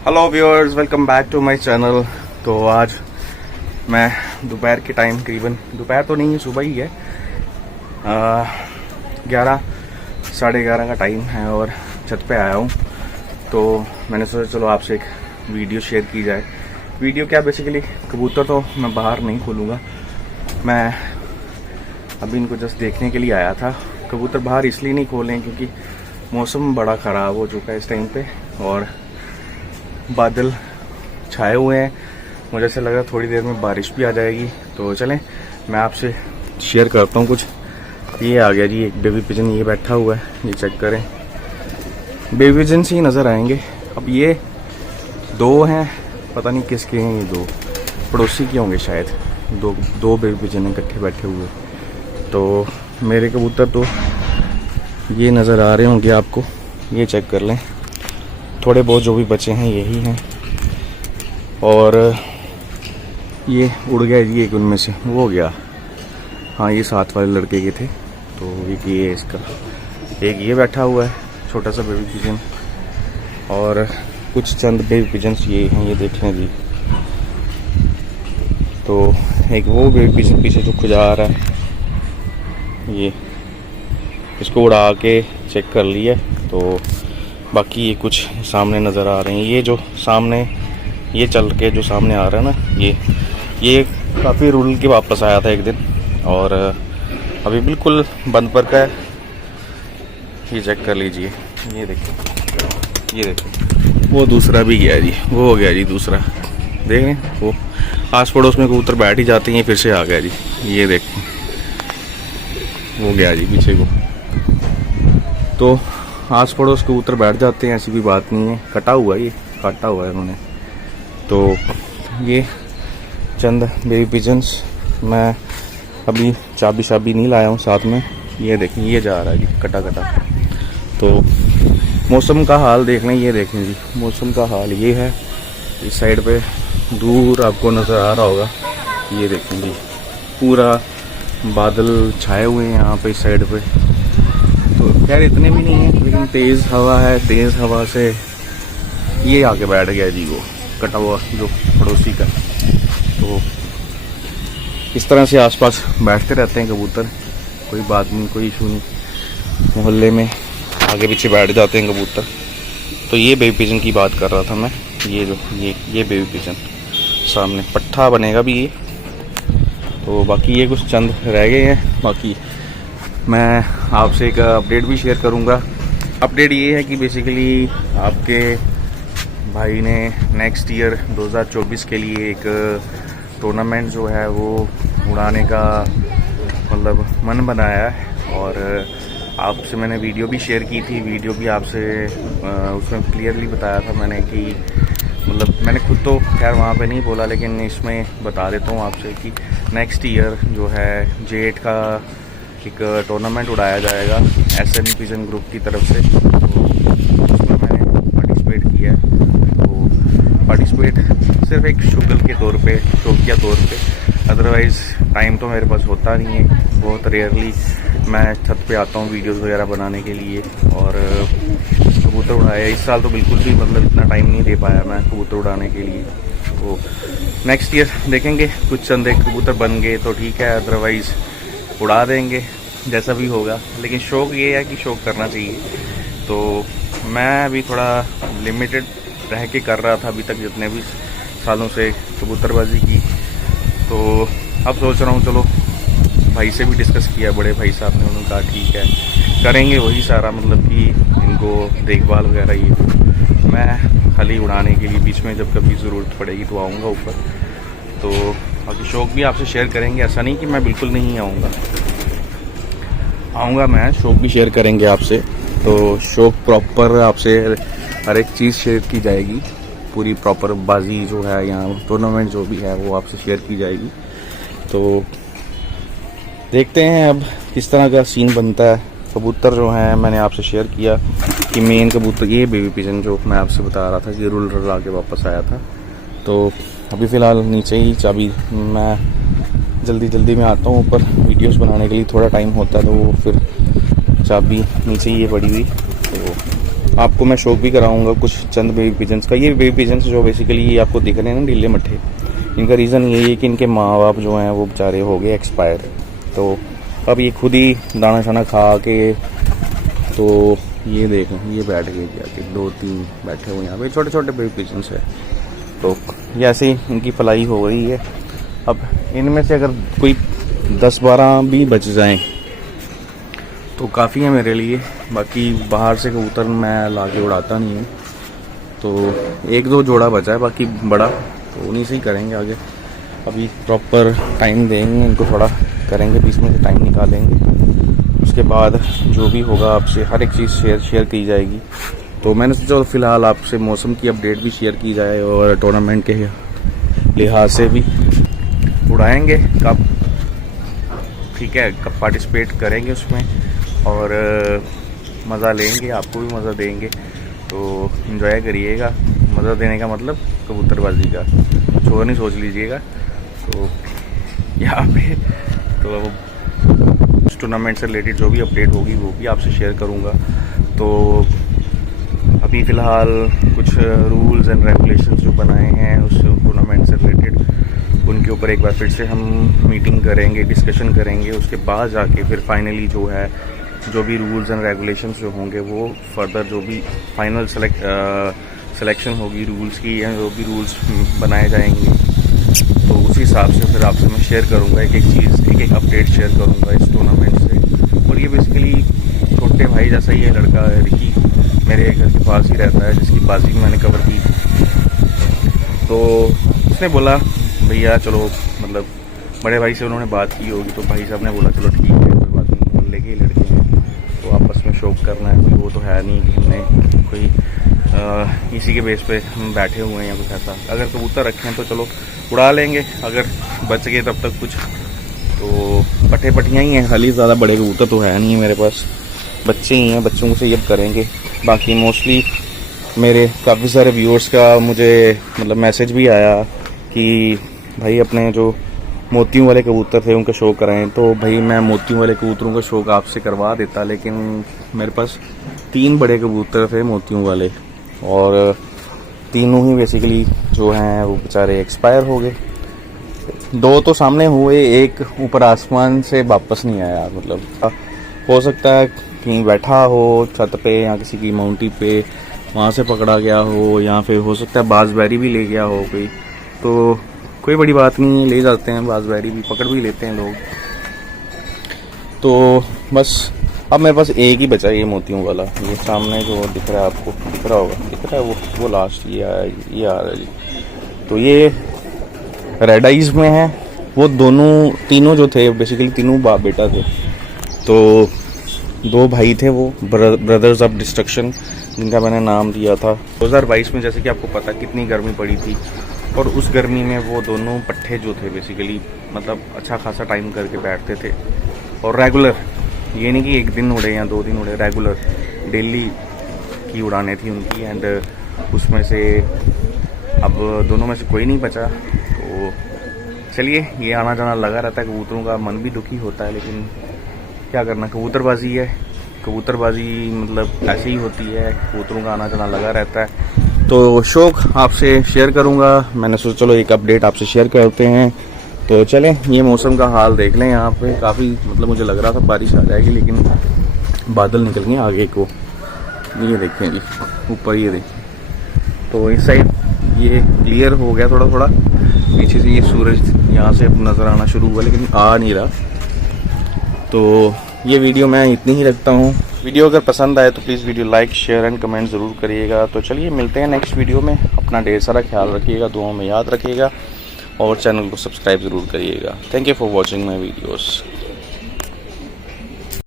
Hello viewers, welcome back to my channel. तो आज मैं दोपहर के टाइम, करीबन दोपहर तो नहीं है, सुबह ही है, 11 साढ़े 11 का टाइम है और छत पे आया हूँ। तो मैंने सोचा चलो आपसे एक वीडियो शेयर की जाए। वीडियो क्या, बेसिकली कबूतर तो मैं बाहर नहीं खोलूँगा, मैं अभी इनको जस्ट देखने के लिए आया था। कबूतर बाहर इसलिए नहीं खोलें क्योंकि मौसम बड़ा ख़राब हो चुका है इस टाइम पे और बादल छाए हुए हैं। मुझे ऐसा लगा थोड़ी देर में बारिश भी आ जाएगी। तो चलें मैं आपसे शेयर करता हूँ कुछ। ये आ गया जी एक बेबी पिजन, ये बैठा हुआ है, ये चेक करें। बेबी पिजन से ही नज़र आएंगे। अब ये दो हैं, पता नहीं किसके हैं, ये दो पड़ोसी के होंगे शायद। दो बेबी पिजन इकट्ठे बैठे हुए। तो मेरे कबूतर तो ये नज़र आ रहे होंगे आपको, ये चेक कर लें। थोड़े बहुत जो भी बचे हैं यही हैं। और ये उड़ गया जी एक उनमें से, वो हो गया। हाँ, ये साथ वाले लड़के के थे। तो एक ये है इसका, एक ये बैठा हुआ है छोटा सा बेबी पिजन, और कुछ चंद बेबी पिजन्स ये हैं, ये देख लें जी। तो एक वो बेबी पिजन पीछे जो खुजा रहा है, ये इसको उड़ा के चेक कर लिया। तो बाकी ये कुछ सामने नज़र आ रहे हैं, ये जो सामने ये चल के जो सामने आ रहा है ना, ये काफ़ी रुल के वापस आया था एक दिन और अभी बिल्कुल बंद पर का है। ये चेक कर लीजिए, ये देखिए, ये देखिए, वो दूसरा भी गया जी, वो हो गया जी दूसरा। देखें वो आस पड़ोस में कबूतर बैठ ही जाते हैं, फिर से आ गया जी। ये देखें, वो गया जी पीछे को। तो आस पड़ोस कबूतर बैठ जाते हैं, ऐसी भी बात नहीं है। कटा हुआ है, ये काटा हुआ है उन्होंने। तो ये चंद बेबी पिजन्स, मैं अभी चाबी शाबी नहीं लाया हूँ साथ में। ये देखें, ये जा रहा है जी कटा कटा। तो मौसम का हाल देख लें, ये देखें जी, मौसम का हाल ये है। इस साइड पे दूर आपको नज़र आ रहा होगा, ये देखें जी, पूरा बादल छाए हुए हैं यहाँ पे इस साइड पे। तो खैर इतने भी नहीं है, लेकिन तेज़ हवा है, तेज़ हवा से ये आके बैठ गया जी, वो कटा हुआ जो पड़ोसी का। तो इस तरह से आसपास बैठते रहते हैं कबूतर, कोई बात नहीं, कोई इशू नहीं। मोहल्ले में आगे पीछे बैठ जाते हैं कबूतर। तो ये बेबी पिजन की बात कर रहा था मैं, ये जो ये बेबी पिजन सामने पट्ठा बनेगा भी ये। तो बाकी ये कुछ चंद रह गए हैं। बाकी मैं आपसे एक अपडेट भी शेयर करूंगा। अपडेट ये है कि बेसिकली आपके भाई ने नेक्स्ट ईयर 2024 के लिए एक टूर्नामेंट जो है वो उड़ाने का मतलब मन बनाया है। और आपसे मैंने वीडियो भी शेयर की थी, वीडियो भी आपसे उसमें क्लियरली बताया था मैंने कि मतलब मैंने खुद तो खैर वहाँ पे नहीं बोला, लेकिन इसमें बता देता हूँ आपसे कि नेक्स्ट ईयर जो है J8 का एक टूर्नामेंट उड़ाया जाएगा SN पिजन ग्रुप की तरफ से। तो उसमें मैंने पार्टिसिपेट किया है। तो पार्टिसिपेट सिर्फ एक शुगल के तौर पे, शौकिया तौर पे, अदरवाइज़ टाइम तो मेरे पास होता नहीं है। बहुत रेयरली मैं छत पे आता हूँ वीडियोस वगैरह बनाने के लिए और कबूतर उड़ाया। इस साल तो बिल्कुल भी मतलब इतना टाइम नहीं दे पाया मैं कबूतर उड़ाने के लिए। तो नेक्स्ट ईयर देखेंगे, कुछ चंद एक कबूतर बन गए तो ठीक है, अदरवाइज़ उड़ा देंगे जैसा भी होगा। लेकिन शौक़ ये है कि शौक़ करना चाहिए। तो मैं अभी थोड़ा लिमिटेड रह के कर रहा था अभी तक, जितने भी सालों से कबूतरबाजी की। तो अब सोच रहा हूँ चलो भाई से भी डिस्कस किया, बड़े भाई साहब ने, उन्होंने कहा ठीक है करेंगे वही सारा, मतलब कि इनको देखभाल वगैरह ये। मैं खाली उड़ाने के लिए बीच में जब कभी ज़रूरत पड़ेगी तो आऊँगा ऊपर। तो बाकी शौक़ भी आपसे शेयर करेंगे, ऐसा नहीं कि मैं बिल्कुल नहीं आऊँगा मैं, शौक़ भी शेयर करेंगे आपसे। तो शौक़ प्रॉपर आपसे हर एक चीज़ शेयर की जाएगी, पूरी प्रॉपर बाजी जो है या टूर्नामेंट जो भी है वो आपसे शेयर की जाएगी। तो देखते हैं अब किस तरह का सीन बनता है। कबूतर जो हैं मैंने आपसे शेयर किया कि मेन कबूतर ये बेबी पिजन जो मैं आपसे बता रहा था कि रुल आके वापस आया था। तो अभी फ़िलहाल नीचे ही चाबी, मैं जल्दी में आता हूँ ऊपर वीडियोस बनाने के लिए, थोड़ा टाइम होता है तो वो फिर चाबी नीचे ही ये पड़ी हुई। तो आपको मैं शौक भी कराऊंगा कुछ चंद बेबी पिजन्स का। ये बेबी पिजन्स जो बेसिकली ये आपको दिख रहे हैं ना ढीले मट्ठे, इनका रीज़न यही है कि इनके माँ बाप जो हैं वो बेचारे हो गए एक्सपायर। तो अब ये खुद ही दाना शाना खा के, तो ये देखें ये बैठ गए जाके 2-3 बैठे हुए यहाँ पे छोटे छोटे बेबी पिजन्स है। तो ये ऐसे ही इनकी पलाई हो रही है। अब इनमें से अगर कोई 10-12 भी बच जाएं तो काफ़ी है मेरे लिए। बाकी बाहर से कबूतर मैं ला के उड़ाता नहीं हूँ, तो 1-2 जोड़ा बचा है, बाकी बड़ा तो उन्हीं से ही करेंगे आगे। अभी प्रॉपर टाइम देंगे इनको, थोड़ा करेंगे, बीच में से टाइम निकालेंगे। उसके बाद जो भी होगा आपसे हर एक चीज़ शेयर की जाएगी। तो मैंने सोचा फ़िलहाल आपसे मौसम की अपडेट भी शेयर की जाए और टूर्नामेंट के लिहाज से भी उड़ाएंगे कब, ठीक है, कब पार्टिसिपेट करेंगे उसमें और मज़ा लेंगे, आपको भी मज़ा देंगे। तो एंजॉय करिएगा। मज़ा देने का मतलब कबूतरबाजी का, छोड़ नहीं सोच लीजिएगा। तो यहाँ पे तो टूर्नामेंट से रिलेटेड जो भी अपडेट होगी वो भी आपसे शेयर करूँगा। तो अभी फ़िलहाल कुछ रूल्स एंड रेगुलेशंस जो बनाए हैं उस टूर्नामेंट से रिलेटेड, उनके ऊपर एक बार फिर से हम मीटिंग करेंगे, डिस्कशन करेंगे। उसके बाद जाके फिर फाइनली जो है जो भी रूल्स एंड रेगुलेशंस जो होंगे वो फर्दर जो भी फाइनल सिलेक्शन होगी रूल्स की, या जो भी रूल्स बनाए जाएंगे तो उसी हिसाब से फिर आपसे मैं शेयर करूंगा, एक एक चीज़, एक एक अपडेट शेयर करूंगा इस टूर्नामेंट से। और ये बेसिकली छोटे भाई जैसा ही है लड़का, रिकी, मेरे घर के पास ही रहता है, जिसकी बाजी मैंने कवर की। तो उसने बोला भैया चलो, मतलब बड़े भाई से उन्होंने बात की होगी तो भाई साहब ने बोला चलो ठीक है, कोई बात नहीं, मोहल्ले के लड़के हैं तो आपस में शौक करना है, कोई वो तो है नहीं कि हमने कोई इसी के बेस पे हम बैठे हुए हैं या कुछ ऐसा। अगर कबूतर रखे हैं तो चलो उड़ा लेंगे, अगर बच गए तब तक कुछ। तो पट्टे पट्टियाँ ही हैं खाली, ज़्यादा बड़े कबूतर तो है नहीं है मेरे पास, बच्चे ही हैं, बच्चों से ये करेंगे। बाकी मोस्टली मेरे काफ़ी सारे व्यूअर्स का मुझे मतलब मैसेज भी आया कि भाई अपने जो मोतियों वाले कबूतर थे उनका शौक कराएं। तो भाई मैं मोतियों वाले कबूतरों का शौक आपसे करवा देता, लेकिन मेरे पास 3 बड़े कबूतर थे मोतियों वाले और तीनों ही बेसिकली जो हैं वो बेचारे एक्सपायर हो गए। 2 तो सामने हुए, एक ऊपर आसमान से वापस नहीं आया। मतलब हो सकता है कहीं बैठा हो छत पे या किसी की माउंटी पे, वहाँ से पकड़ा गया हो, या फिर हो सकता है बाजबैरी भी ले गया हो कोई। तो कोई बड़ी बात नहीं, ले जाते हैं बाजबैरी भी, पकड़ भी लेते हैं लोग। तो बस अब मेरे पास एक ही बचा है, ये मोतियों वाला, ये सामने जो दिख रहा है आपको, दिख रहा होगा, दिख रहा है वो लास्ट ये आ रहा है जी। तो ये रेड आइज में है। वो तीनों जो थे बेसिकली तीनों बाप बेटा थे। तो 2 भाई थे वो ब्रदर्स ऑफ डिस्ट्रक्शन, जिनका मैंने नाम दिया था। 2022 में जैसे कि आपको पता कितनी गर्मी पड़ी थी, और उस गर्मी में वो दोनों पट्टे जो थे बेसिकली मतलब अच्छा खासा टाइम करके बैठते थे और रेगुलर, ये नहीं कि एक दिन उड़े या 2 दिन उड़े, रेगुलर डेली की उड़ानें थी उनकी। एंड उसमें से अब दोनों में से कोई नहीं बचा। तो चलिए, ये आना जाना लगा रहता है कबूतरों का, मन भी दुखी होता है, लेकिन क्या करना, कबूतरबाजी है। कबूतरबाजी मतलब ऐसे ही होती है, कबूतरों का आना जाना लगा रहता है। तो शौक आपसे शेयर करूंगा, मैंने सोचा चलो एक अपडेट आपसे शेयर करते हैं। तो चलें, ये मौसम का हाल देख लें। यहाँ पे काफ़ी मतलब मुझे लग रहा था बारिश आ जाएगी, लेकिन बादल निकल गए आगे को। ये देखें जी ऊपर, ये देखें। तो इस साइड ये क्लियर हो गया थोड़ा थोड़ा, पीछे से ये सूरज यहाँ से नज़र आना शुरू हुआ, लेकिन आ नहीं रहा। तो ये वीडियो मैं इतनी ही रखता हूँ। वीडियो अगर पसंद आए तो please video like, share and comment ज़रूर करिएगा। तो चलिए मिलते हैं नेक्स्ट वीडियो में। अपना ढेर सारा ख्याल रखिएगा, दुआओं में याद रखिएगा और चैनल को सब्सक्राइब ज़रूर करिएगा। Thank you for watching my videos.